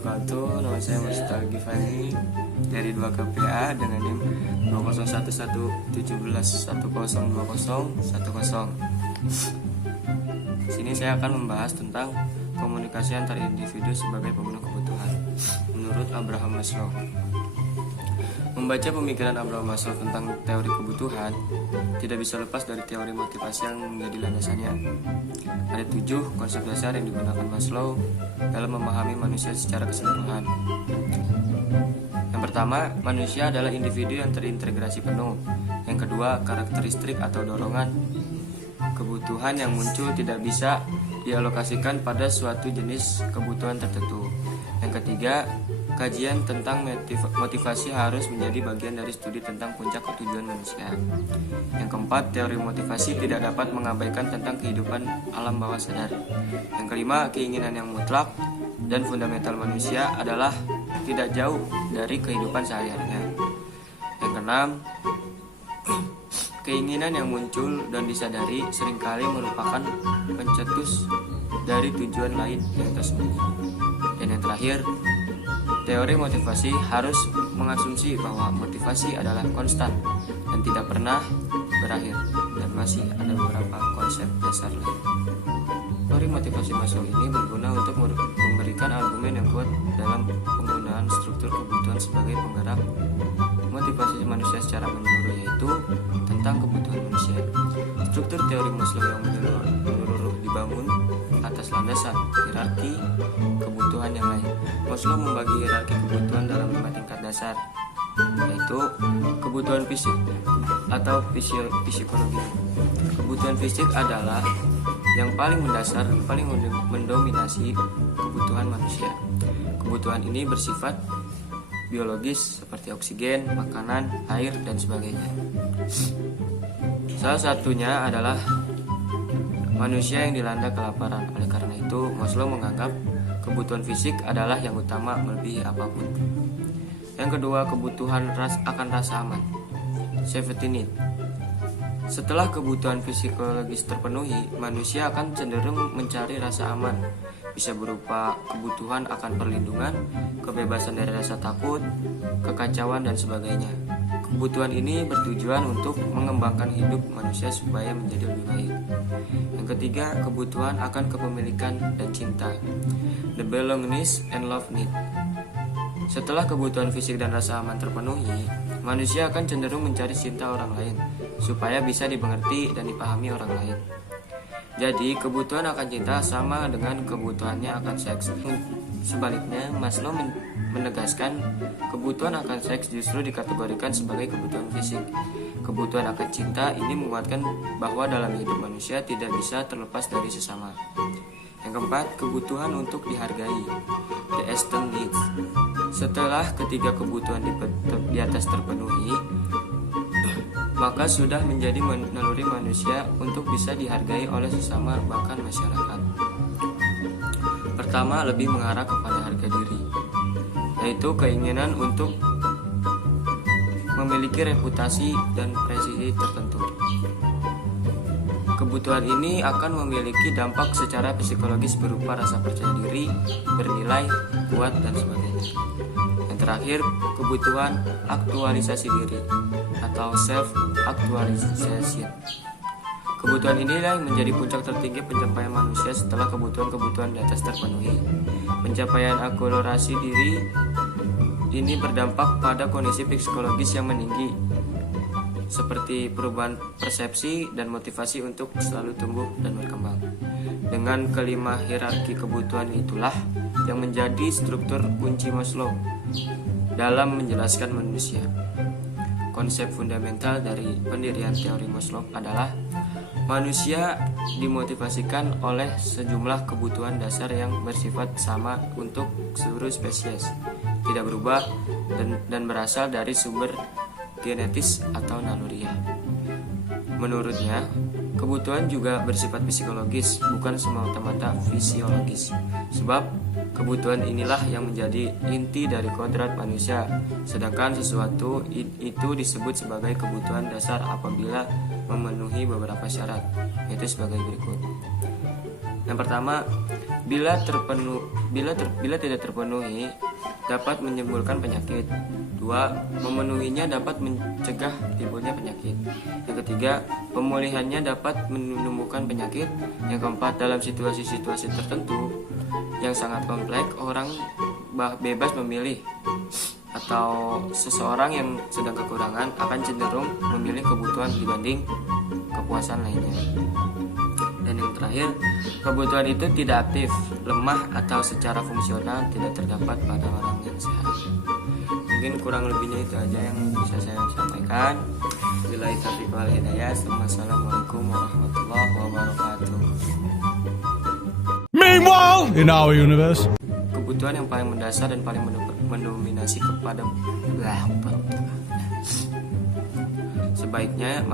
wabarakatuh. Nama saya Mustaq Gifani dari 2KPA dengan NIM 20111711102010. Sini saya akan membahas tentang komunikasi antar individu sebagai pemenuh kebutuhan menurut Abraham Maslow. Membaca pemikiran Abraham Maslow tentang teori kebutuhan tidak bisa lepas dari teori motivasi yang menjadi landasannya. Ada 7 konsep dasar yang digunakan Maslow dalam memahami manusia secara keseluruhan. Yang pertama, manusia adalah individu yang terintegrasi penuh. Yang kedua, karakteristik atau dorongan kebutuhan yang muncul tidak bisa dialokasikan pada suatu jenis kebutuhan tertentu. Yang ketiga, kajian tentang motivasi harus menjadi bagian dari studi tentang puncak tujuan manusia. Yang keempat, teori motivasi tidak dapat mengabaikan tentang kehidupan alam bawah sadar. Yang kelima, keinginan yang mutlak dan fundamental manusia adalah tidak jauh dari kehidupan sehari-harinya. Yang keenam, keinginan yang muncul dan disadari seringkali merupakan pencetus dari tujuan lain yang tersembunyi. Dan yang terakhir, teori motivasi harus mengasumsi bahwa motivasi adalah konstan dan tidak pernah berakhir, dan masih ada beberapa konsep dasar lain. Teori motivasi Maslow ini berguna untuk memberikan argumen yang kuat dalam penggunaan struktur kebutuhan sebagai penggerak motivasi manusia secara menyeluruh, yaitu tentang kebutuhan manusia. Struktur teori Maslow yang menyeluruh dibangun atas landasan hierarki kebutuhan yang lain. Maslow membagi hierarki kebutuhan dalam 5 tingkat dasar, yaitu kebutuhan fisik atau psikologi. Kebutuhan fisik adalah yang paling mendasar, paling mendominasi kebutuhan manusia. Kebutuhan ini bersifat biologis seperti oksigen, makanan, air, dan sebagainya. Salah satunya adalah manusia yang dilanda kelaparan. Oleh karena itu, Maslow menganggap kebutuhan fisik adalah yang utama melebihi apapun. Yang kedua, kebutuhan akan rasa aman, safety need. Setelah kebutuhan psikologis terpenuhi, manusia akan cenderung mencari rasa aman. Bisa berupa kebutuhan akan perlindungan, kebebasan dari rasa takut, kekacauan, dan sebagainya. Kebutuhan ini bertujuan untuk mengembangkan hidup manusia supaya menjadi lebih baik. Yang ketiga, kebutuhan akan kepemilikan dan cinta, the belongingness and love need. Setelah kebutuhan fisik dan rasa aman terpenuhi, manusia akan cenderung mencari cinta orang lain supaya bisa dimengerti dan dipahami orang lain. Jadi, kebutuhan akan cinta sama dengan kebutuhannya akan seks. Sebaliknya, Maslow menegaskan kebutuhan akan seks justru dikategorikan sebagai kebutuhan fisik. Kebutuhan akan cinta ini menguatkan bahwa dalam hidup manusia tidak bisa terlepas dari sesama. Yang keempat, kebutuhan untuk dihargai, the esteem needs. Setelah ketiga kebutuhan di atas terpenuhi, maka sudah menjadi naluri manusia untuk bisa dihargai oleh sesama bahkan masyarakat. Pertama, lebih mengarah kepada harga diri, yaitu keinginan untuk memiliki reputasi dan presisi tertentu. Kebutuhan ini akan memiliki dampak secara psikologis berupa rasa percaya diri, bernilai, kuat, dan sebagainya. Yang terakhir, kebutuhan aktualisasi diri atau self-actualization. Kebutuhan inilah yang menjadi puncak tertinggi pencapaian manusia setelah kebutuhan-kebutuhan di atas terpenuhi. Pencapaian aktualisasi diri ini berdampak pada kondisi psikologis yang meninggi, seperti perubahan persepsi dan motivasi untuk selalu tumbuh dan berkembang. Dengan kelima hierarki kebutuhan itulah yang menjadi struktur kunci Maslow dalam menjelaskan manusia. Konsep fundamental dari pendirian teori Maslow adalah manusia dimotivasikan oleh sejumlah kebutuhan dasar yang bersifat sama untuk seluruh spesies, tidak berubah dan berasal dari sumber genetis atau naluriah. Menurutnya, kebutuhan juga bersifat psikologis, bukan semata-mata fisiologis. Sebab kebutuhan inilah yang menjadi inti dari kodrat manusia, sedangkan sesuatu itu disebut sebagai kebutuhan dasar apabila memenuhi beberapa syarat, yaitu sebagai berikut. Yang pertama, bila tidak terpenuhi dapat menimbulkan penyakit. Dua, memenuhinya dapat mencegah timbulnya penyakit. Yang ketiga, pemulihannya dapat menumbuhkan penyakit. Yang keempat, dalam situasi-situasi tertentu yang sangat kompleks, orang bebas memilih, atau seseorang yang sedang kekurangan akan cenderung memilih kebutuhan dibanding kepuasan lainnya. Dan yang terakhir, kebutuhan itu tidak aktif, lemah, atau secara fungsional tidak terdapat pada orang yang sehat. Mungkin kurang lebihnya itu aja yang bisa saya sampaikan. Billahi taufiq wal hidayah. Wassalamualaikum warahmatullahi wabarakatuh. Meanwhile, in our universe, Kebutuhan yang paling mendasar dan paling mendominasi kepada Sebaliknya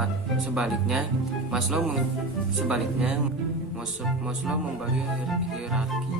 Maslow membagi hierarki